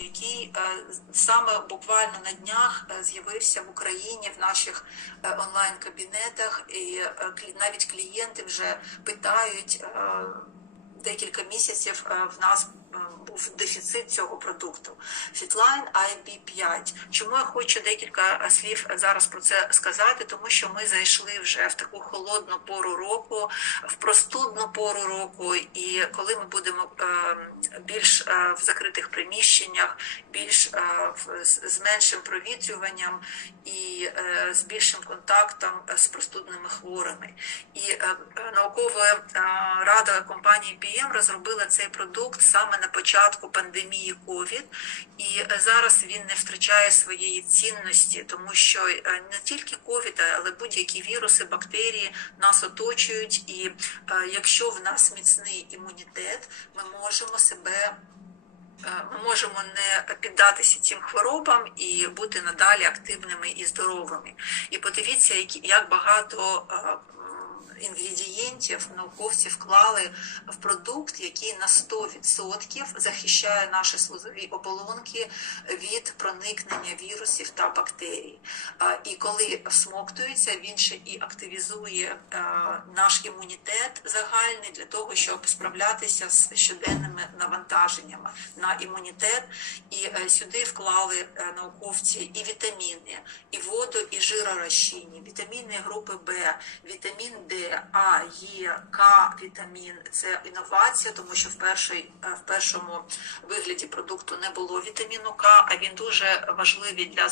який е, саме буквально на днях е, з'явився в Україні в наших е, онлайн-кабінетах, і навіть клієнти вже питають декілька місяців в нас. Е, Був дефіцит цього продукту Fitline IB5. Чому я хочу декілька е, слів зараз про це сказати? Тому що ми зайшли вже в таку холодну пору року, в простудну пору року, і коли ми будемо е, більш е, в закритих приміщеннях, більш е, з меншим провітрюванням і е, з більшим контактом е, з простудними хворими. І е, е, наукова рада компанії PM розробила цей продукт саме на початку пандемії COVID, і е, зараз він не втрачає своєї цінності, тому що е, не тільки COVID, але будь-які віруси, бактерії нас оточують, і е, якщо в нас міцний імунітет, ми можемо себе ми можемо не піддатися цим хворобам і бути надалі активними і здоровими. І подивіться, як багато інгредієнтів науковці вклали в продукт, який на 100% захищає наші слизові оболонки від проникнення вірусів та бактерій. І коли всмоктується, він ще і активізує е, наш імунітет загальний для того, щоб справлятися з щоденними навантаженнями на імунітет. І е, сюди вклали е, науковці і вітаміни, і воду, жиророзчинні, вітаміни групи Б, вітамін Д, А, Е, К вітамін. Це інновація, тому що в першій е, в першому вигляді продукту не було вітаміну К, а він дуже важливий для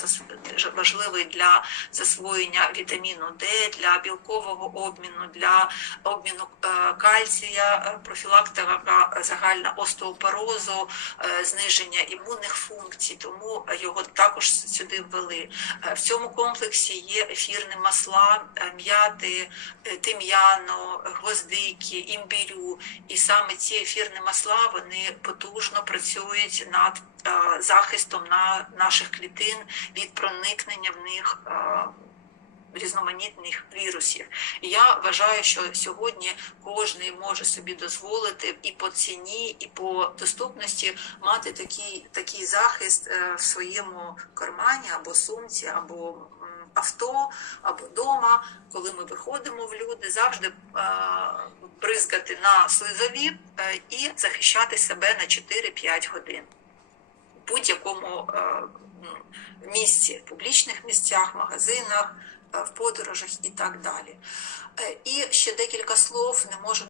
важливий для засвоєння вітаміну Д, для білкового обміну, для обміну е, кальція, е, профілактика загальна остеопорозу, зниження імунних функцій, тому його також сюди ввели. В цьому комплексі є ефірні масла, е, м'яти, тим'яно, тим'яну, гвоздики, імбірю. І саме ці ефірні масла вони потужно працюють над е, захистом на наших клітин від проникнення в них. Різноманітних вірусів, і я вважаю, що сьогодні кожен може собі дозволити і по ціні, і по доступності мати такий, такий захист е, в своєму кармані або сумці, або авто, або вдома, коли ми виходимо в люди, завжди е, бризкати на слизові е, і захищати себе на 4-5 годин будь-якому місці, в публічних місцях, магазинах, в подорожах і так далі. Е, І ще декілька слов не можу